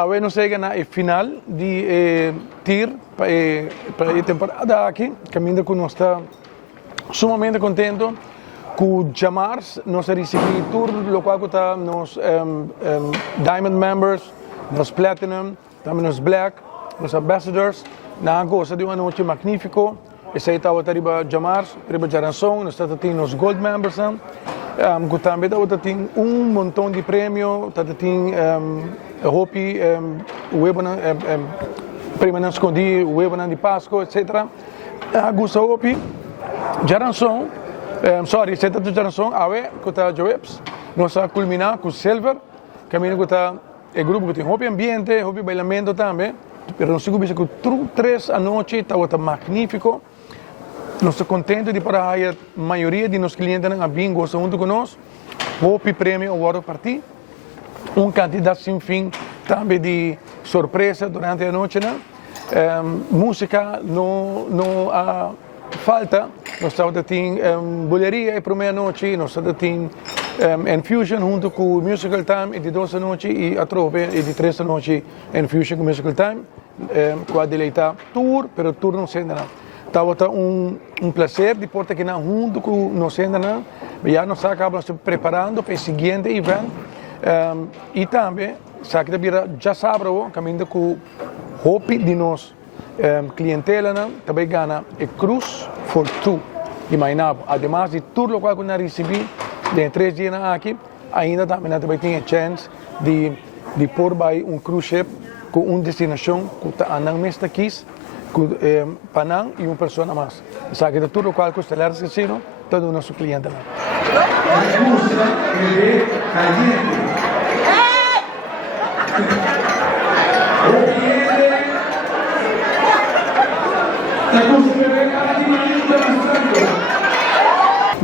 Agora nós chegamos na final de TIR para a temporada aqui. Caminho que nós está sumamente contente com Jamars. Nós recebemos tour, lo qual está nos Diamond Members, nos Platinum, também nos Black, nos Ambassadors. Na gosta de uma noite magnífica. Esse aí estava arriba Jamars, arriba Jaranson, nós temos nos Gold Members. Também tem montão de prêmios, tem Hopi, prêmio escondi, o de Páscoa, etc. Gusta Hopi, Jaranson, sorry, você está de Jaranson, Awe, que está Joeps, nós vamos culminar com Silver, caminho que está o grupo que tem Hopi Ambiente, Hopi Bailamento também, mas nós seguimos com 3 à noite, está magnífico. Nós estamos contentes de para a maioria de nossos clientes na bingo junto conosco. Hopi Prêmio Award Party. Quantidade sem fim também de surpresa durante a noite. Música não há falta. Nós estamos tendo boleria para a meia-noite. Nós estamos tendo Infusion junto com o Musical Time e de 2 da noite e a tropa e de 3 da noite Infusion com o Musical Time. Com a deleitar tour, mas o tour não sendo nada. Estava prazer de portar aqui junto com nós ainda, já nós acabamos preparando para o seguinte evento e também, sabe que já sabe, caminhando com o Hopi de nós clientela, também ganha a Cruz for Two de Mainabo. Ademais de tudo o que nós recebemos de 3 dias aqui, ainda também tem a chance de pôr cruise ship com destinação que está na mesma quis. Panam e uma pessoa mais. Sabe que tudo o qual custa o casino, todo o nosso cliente lá.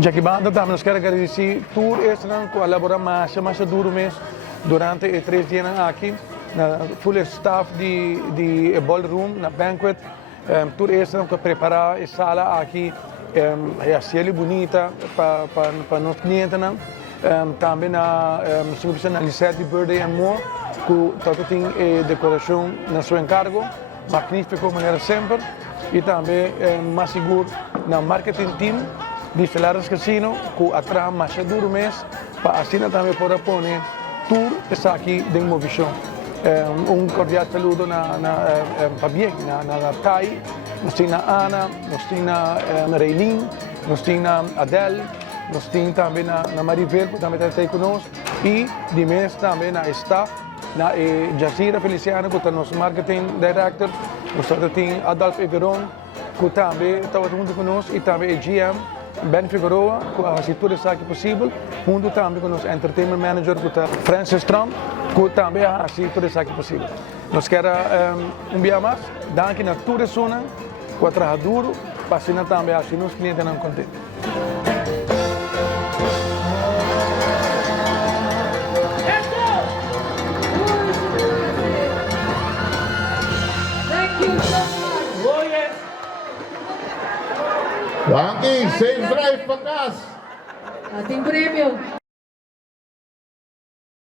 Já que banda também nós queremos agradecer tour esse ano que elabora mais duro mesmo durante 3 dias aqui. Na full staff de ballroom, na banquet, tudo isso que preparar a sala aqui é cielo bonita para nossos clientes, também na Lisette Birthday and More, que tem decoração na seu encargo, magnífico maneira sempre, e também mais seguro na marketing team de Stellaris Casino, que atrai mais duro mês, para assim também poder pôr tour está aqui de Movichão. Cordial saludo na Fabienne, na Tai, nós temos na Ana, nós temos na Reilin, nós temos na Adele, nós temos também na Maribel, que também está aí conosco, e de mês também na staff, na Jazira Feliciano, que é nosso marketing director, nós temos Adolfo Egeron, que também está junto conosco, e também a GM, Ben Figueroa, que faz tudo isso aqui possível, junto também com o nosso entertainment manager, que é Francis Trump, que também faz tudo isso aqui possível. Nós queremos dia mais, dar aqui na toda zona, com o trabalho duro, para assim também assim os clientes não contentes. Ranking, safe drive para casa. Ating prêmio.